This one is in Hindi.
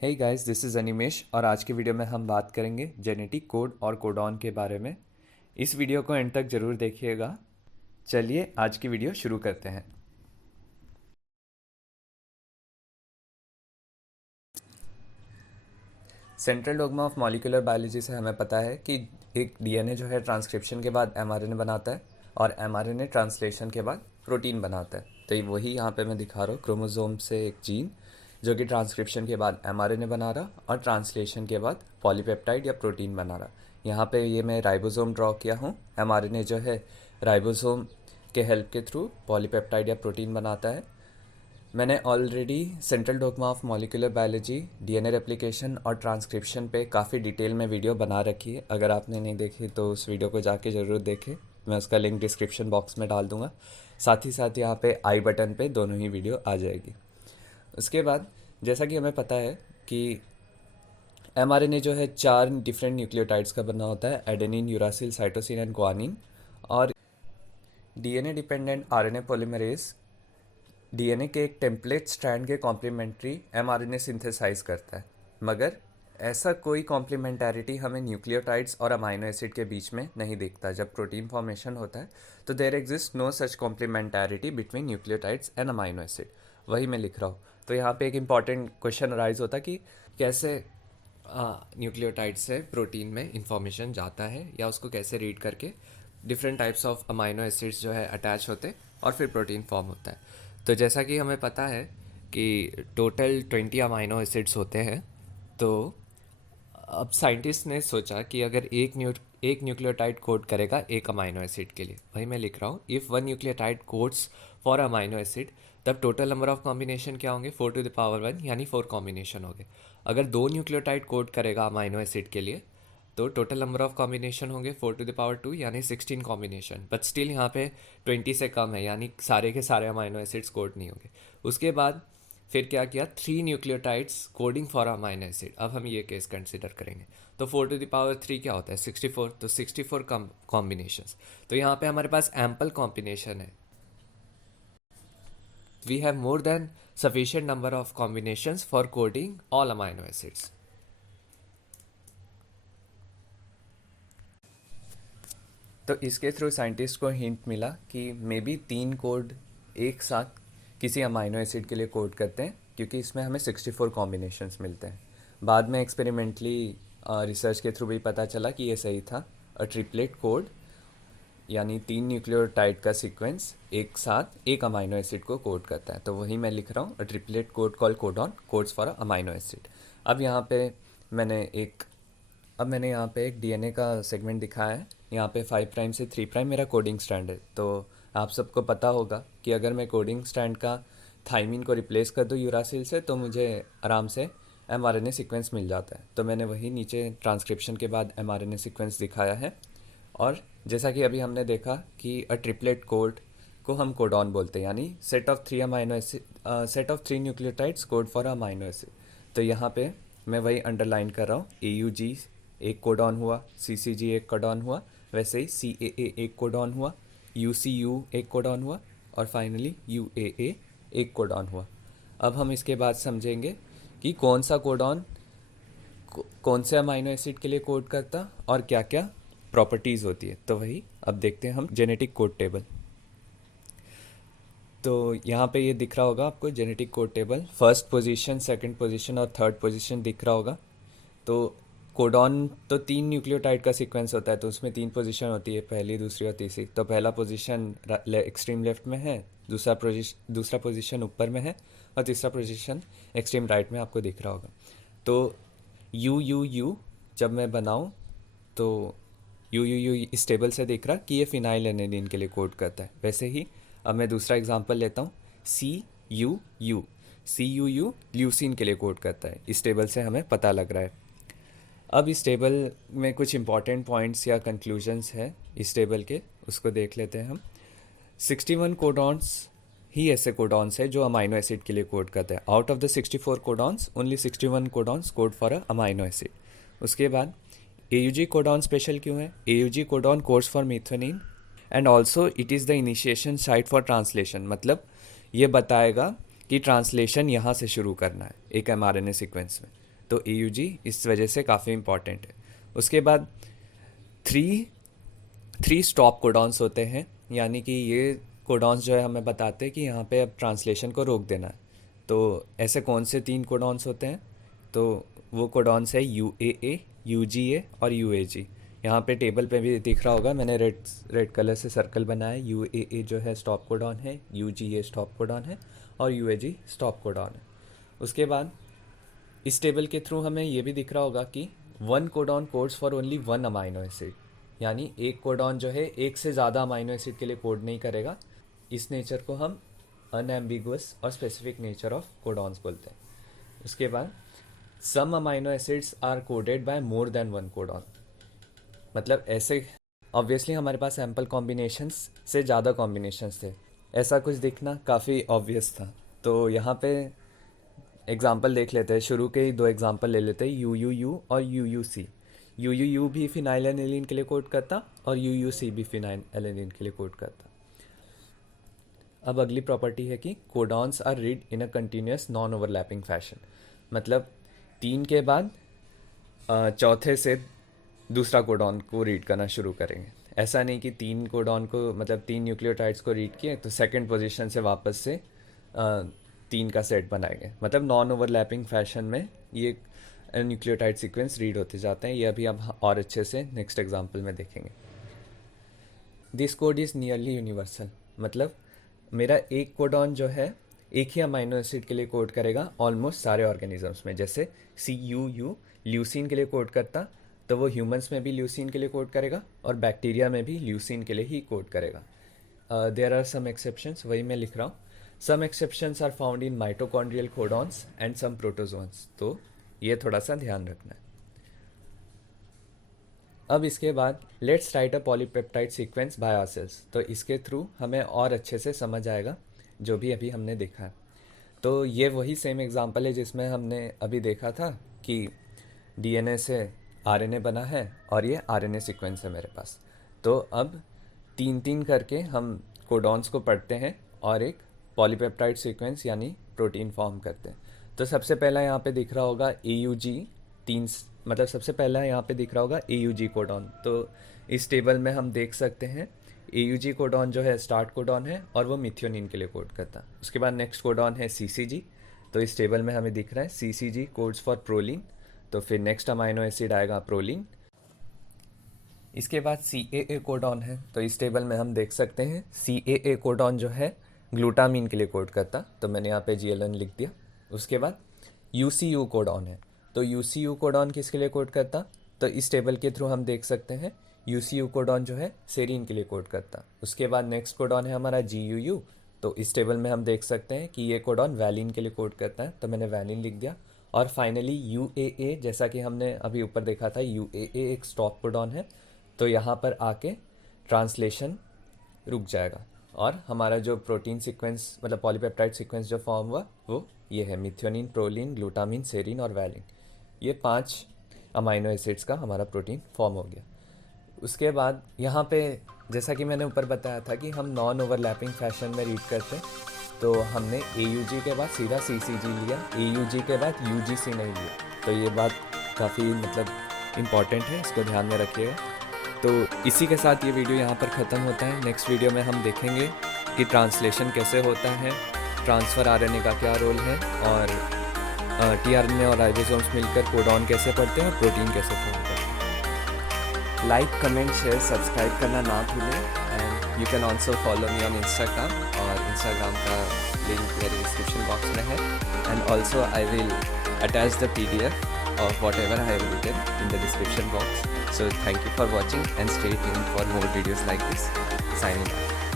Hey guys, this is Animesh और आज की वीडियो में हम बात करेंगे जेनेटिक कोड और कोडॉन के बारे में। इस वीडियो को एंड तक ज़रूर देखिएगा। चलिए आज की वीडियो शुरू करते हैं। Central dogma of molecular biology से हमें पता है कि एक डीएनए जो है ट्रांसक्रिप्शन के बाद एमआरएनए बनाता है और एमआरएनए ट्रांसलेशन के बाद प्रोटीन बनाता है। तो ये वही यहाँ पे मैं दिखा रहा हूँ, क्रोमोसोम से एक जीन जो कि ट्रांसक्रिप्शन के बाद एमआरएनए बना रहा और ट्रांसलेशन के बाद पॉलीपेप्टाइड या प्रोटीन बना रहा। यहाँ पे ये मैं राइबोसोम ड्रॉ किया हूँ। एमआरएनए जो है राइबोसोम के हेल्प के थ्रू पॉलीपेप्टाइड या प्रोटीन बनाता है। मैंने already central dogma of molecular biology, DNA replication और ट्रांसक्रिप्शन पे काफ़ी डिटेल में वीडियो बना रखी है। अगर आपने नहीं देखी तो उस वीडियो को जाके ज़रूर देखें। मैं उसका लिंक डिस्क्रिप्शन बॉक्स में डाल दूँगा। साथ ही साथ यहाँ पे आई बटन पे दोनों ही वीडियो आ जाएगी। उसके बाद जैसा कि हमें पता है कि एमआरएनए जो है 4 डिफरेंट न्यूक्लियोटाइड्स का बना होता है, adenine, uracil, cytosine and guanine. और DNA dependent RNA polymerase DNA के एक टेम्पलेट स्ट्रैंड के कॉम्प्लीमेंट्री एमआरएनए सिंथेसाइज करता है। मगर ऐसा कोई कॉम्प्लीमेंटैरिटी हमें न्यूक्लियोटाइड्स और अमाइनो एसिड के बीच में नहीं दिखता। जब प्रोटीन फॉर्मेशन होता है तो there exist no such complementarity between nucleotides and amino acid. वही मैं लिख रहा हूँ। तो यहाँ पे एक इम्पॉर्टेंट क्वेश्चन अराइज होता कि कैसे न्यूक्लियोटाइड से प्रोटीन में इंफॉर्मेशन जाता है या उसको कैसे रीड करके different types of amino acids जो है अटैच होते और फिर प्रोटीन फॉर्म होता है। तो जैसा कि हमें पता है कि टोटल 20 अमाइनो एसिड्स होते हैं। तो अब साइंटिस्ट ने सोचा कि अगर एक न्यूक्लियोटाइड कोड करेगा एक अमाइनो एसिड के लिए, वही मैं लिख रहा हूँ, if one nucleotide codes for amino acid तब टोटल नंबर ऑफ कॉम्बिनेशन क्या होंगे, 4⁻1 यानी 4 कॉम्बिनेशन होंगे। अगर 2 न्यूक्लियोटाइड कोड करेगा अमाइनो एसिड के लिए तो टोटल नंबर ऑफ कॉम्बिनेशन होंगे 4⁻2 यानी 16 कॉम्बिनेशन। बट स्टिल यहाँ पे 20 से कम है, यानी सारे के सारे अमाइनो एसिड्स कोड नहीं होंगे। उसके बाद फिर क्या किया, 3 nucleotides coding for amino acid. अब हम ये केस कंसिडर करेंगे तो 4⁻3 क्या होता है, 64। तो 64 कॉम्बिनेशंस। तो यहाँ पे हमारे पास एम्पल कॉम्बिनेशन है। We have more than sufficient number of combinations for coding all amino acids. तो इसके थ्रू साइंटिस्ट को हिंट मिला कि मे बी 3 कोड एक साथ किसी अमाइनो एसिड के लिए कोड करते हैं, क्योंकि इसमें हमें 64 कॉम्बिनेशंस मिलते हैं। बाद में एक्सपेरिमेंटली रिसर्च के थ्रू भी पता चला कि ये सही था। अ ट्रिपलेट कोड यानी 3 न्यूक्लियोटाइड का सीक्वेंस एक साथ एक अमाइनो एसिड को कोड करता है। तो वही मैं लिख रहा हूँ, a triplet code call codon codes for a amino acid. अब यहाँ पे मैंने एक अब मैंने यहाँ पे एक डीएनए का सेगमेंट दिखाया है। यहाँ पे 5 प्राइम से 3 प्राइम मेरा कोडिंग स्ट्रैंड है। तो आप सबको पता होगा कि अगर मैं कोडिंग स्ट्रैंड का थाइमिन को रिप्लेस कर दूँ यूरासिल से तो मुझे आराम से एमआरएनए सीक्वेंस मिल जाता है। तो मैंने वही नीचे ट्रांसक्रिप्शन के बाद एमआरएनए सीक्वेंस दिखाया है। और जैसा कि अभी हमने देखा कि अ ट्रिपलेट कोड को हम कोडॉन बोलते हैं, यानी set of 3 nucleotides code for amino acid. तो यहाँ पे मैं वही अंडरलाइन कर रहा हूँ, AUG एक कोडॉन हुआ, CCG एक कोडॉन हुआ, वैसे ही CAA एक कोडॉन हुआ, UCU एक कोडॉन हुआ और फाइनली UAA एक कोडॉन हुआ। अब हम इसके बाद समझेंगे कि कौन सा कोडॉन कौन से अमाइनो एसिड के लिए कोड करता और क्या क्या प्रॉपर्टीज़ होती है। तो वही अब देखते हैं हम जेनेटिक कोड टेबल। तो यहाँ पे ये दिख रहा होगा आपको genetic code table. First position, second position और थर्ड पोजीशन दिख रहा होगा। तो कोडॉन तो 3 न्यूक्लियोटाइड का सीक्वेंस होता है, तो उसमें 3 पोजीशन होती है, पहली, दूसरी और तीसरी। तो पहला पोजीशन एक्सट्रीम लेफ्ट में है, दूसरा पोजीशन ऊपर में है और तीसरा पोजीशन एक्सट्रीम राइट में आपको दिख रहा होगा। तो यू जब मैं बनाऊँ तो यू इस टेबल से दिख रहा कि ये फिनाइल एनेलिन के लिए कोड करता है। वैसे ही अब मैं दूसरा एग्जांपल लेता हूँ, सी यू यू ल्यूसिन के लिए कोड करता है। इस टेबल से हमें पता लग रहा है। अब इस टेबल में कुछ इंपॉर्टेंट पॉइंट्स या कंक्लूजन्स हैं इस टेबल के, उसको देख लेते हैं हम। 61 कोडॉन्स ही ऐसे कोडॉन्स है जो अमाइनो एसिड के लिए कोड करते हैं। Out of the 64 codons only 61 codons code for a amino acid. उसके बाद AUG कोडॉन स्पेशल क्यों है? AUG codon codes for methionine and also it is the initiation site for translation. मतलब ये बताएगा कि ट्रांसलेशन यहाँ से शुरू करना है एक mRNA सीक्वेंस में। तो AUG इस वजह से काफ़ी इम्पॉर्टेंट है। उसके बाद थ्री स्टॉप कोडॉन्स होते हैं, यानी कि ये कोडॉन्स जो है हमें बताते हैं कि यहाँ पे अब ट्रांसलेशन को रोक देना है। तो ऐसे कौन से 3 कोडॉन्स होते हैं? तो वो कोडॉन्स है UAA, UGA और UAG। यहाँ पे टेबल पे भी दिख रहा होगा, मैंने रेड कलर से सर्कल बनाया है। UAA जो है स्टॉप कोडॉन है, UGA स्टॉप कोडॉन है और UAG स्टॉप कोडॉन है। उसके बाद इस टेबल के थ्रू हमें ये भी दिख रहा होगा कि 1 codon codes for only 1 amino acid, यानी एक कोडॉन जो है एक से ज़्यादा अमाइनो एसिड के लिए कोड नहीं करेगा। इस नेचर को हम अनएम्बिगुअस और स्पेसिफिक नेचर ऑफ कोडॉन्स बोलते हैं। उसके बाद some amino acids are coded by more than 1 codon, मतलब ऐसे ऑब्वियसली हमारे पास सैम्पल कॉम्बिनेशंस से ज़्यादा कॉम्बिनेशंस थे, ऐसा कुछ दिखना काफ़ी ऑब्वियस था। तो यहाँ पे एग्जाम्पल देख लेते हैं, शुरू के ही 2 एग्जाम्पल ले लेते हैं, UUU और UUC। UUU भी फिनाइल एनिलीन के लिए कोड करता और UUC भी फिनाइल एनिलीन के लिए कोड करता। अब अगली प्रॉपर्टी है कि codons are read in a continuous non overlapping fashion, मतलब 3 के बाद चौथे से दूसरा कोडॉन को रीड करना शुरू करेंगे। ऐसा नहीं कि 3 कोडॉन को, मतलब 3 न्यूक्लियोटाइड्स को रीड किए तो सेकंड पोजीशन से वापस से 3 का सेट बनाएंगे, मतलब नॉन ओवरलैपिंग फैशन में ये न्यूक्लियोटाइड सीक्वेंस रीड होते जाते हैं। ये अभी अब और अच्छे से नेक्स्ट एग्जाम्पल में देखेंगे। This code is nearly universal, मतलब मेरा एक कोडॉन जो है एक ही अमाइनो एसिड के लिए कोड करेगा ऑलमोस्ट सारे ऑर्गेनिजम्स में। जैसे CUU ल्यूसीन के लिए कोड करता, तो वो ह्यूमंस में भी ल्यूसीन के लिए कोड करेगा और बैक्टीरिया में भी ल्यूसीन के लिए ही कोड करेगा। देयर आर सम एक्सेप्शंस, वही मैं लिख रहा हूँ। Some exceptions are found in mitochondrial codons and some protozoans, तो ये थोड़ा सा ध्यान रखना है। अब इसके बाद let's write a polypeptide sequence by ourselves, तो इसके थ्रू हमें और अच्छे से समझ आएगा जो भी अभी हमने देखा है। तो ये वही सेम एग्जांपल है जिसमें हमने अभी देखा था कि DNA से RNA बना है और ये RNA सीक्वेंस है मेरे पास। तो अब 3-3 करके हम कोडॉन्स को पढ़ते हैं और एक पॉलीपेप्टाइड सीक्वेंस यानी प्रोटीन फॉर्म करते हैं। तो सबसे पहला यहाँ पे दिख रहा होगा AUG, मतलब सबसे पहला यहाँ पे दिख रहा होगा AUG कोडॉन। तो इस टेबल में हम देख सकते हैं AUG कोडॉन जो है स्टार्ट कोडॉन है और वो मिथियोनिन के लिए कोड करता है। उसके बाद नेक्स्ट कोडॉन है CCG, तो इस टेबल में हमें दिख रहा है CCG कोड्स फॉर प्रोलीन, तो फिर नेक्स्ट अमाइनो एसिड आएगा प्रोलीन। इसके बाद CAA कोडॉन है, तो इस टेबल में हम देख सकते हैं CAA कोडॉन जो है ग्लूटामीन के लिए कोड करता, तो मैंने यहाँ पे GLN लिख दिया। उसके बाद UCU कोडॉन है, तो UCU कोडॉन किसके लिए कोड करता, तो इस टेबल के थ्रू हम देख सकते हैं UCU कोडॉन जो है सेरीन के लिए कोड करता। उसके बाद नेक्स्ट कोडॉन है हमारा GUU, तो इस टेबल में हम देख सकते हैं कि ये कोडॉन वैलिन के लिए कोड करता है, तो मैंने वैलिन लिख दिया। और फाइनली UAA, जैसा कि हमने अभी ऊपर देखा था UAA एक स्टॉप कोडॉन है, तो यहाँ पर आके ट्रांसलेशन रुक जाएगा और हमारा जो प्रोटीन सीक्वेंस, मतलब पॉलीपेप्टाइड सीक्वेंस जो फॉर्म हुआ वो ये है मिथियोनिन, प्रोलीन, ग्लूटामीन, सेरीन और वैलिन। ये 5 अमाइनो एसिड्स का हमारा प्रोटीन फॉर्म हो गया। उसके बाद यहाँ पे जैसा कि मैंने ऊपर बताया था कि हम नॉन ओवरलैपिंग फैशन में रीड करते हैं, तो हमने AUG के बाद सीधा CCG लिया, AUG के बाद UGC नहीं लिया। तो ये बात काफ़ी मतलब इम्पॉर्टेंट है, इसको ध्यान में रखिएगा। तो इसी के साथ ये वीडियो यहाँ पर ख़त्म होता है। नेक्स्ट वीडियो में हम देखेंगे कि ट्रांसलेशन कैसे होता है, ट्रांसफ़र RNA का क्या रोल है और tRNA और राइबोसोम्स मिलकर कोडॉन कैसे पढ़ते हैं और प्रोटीन कैसे फॉर्म करते हैं। लाइक, कमेंट, शेयर, सब्सक्राइब करना ना भूलें and you can also follow me on Instagram, और इंस्टाग्राम का लिंक मेरे डिस्क्रिप्शन बॉक्स में है। And also I will attach the PDF of whatever I have written in the description box. So thank you for watching and stay tuned for more videos like this. Signing off.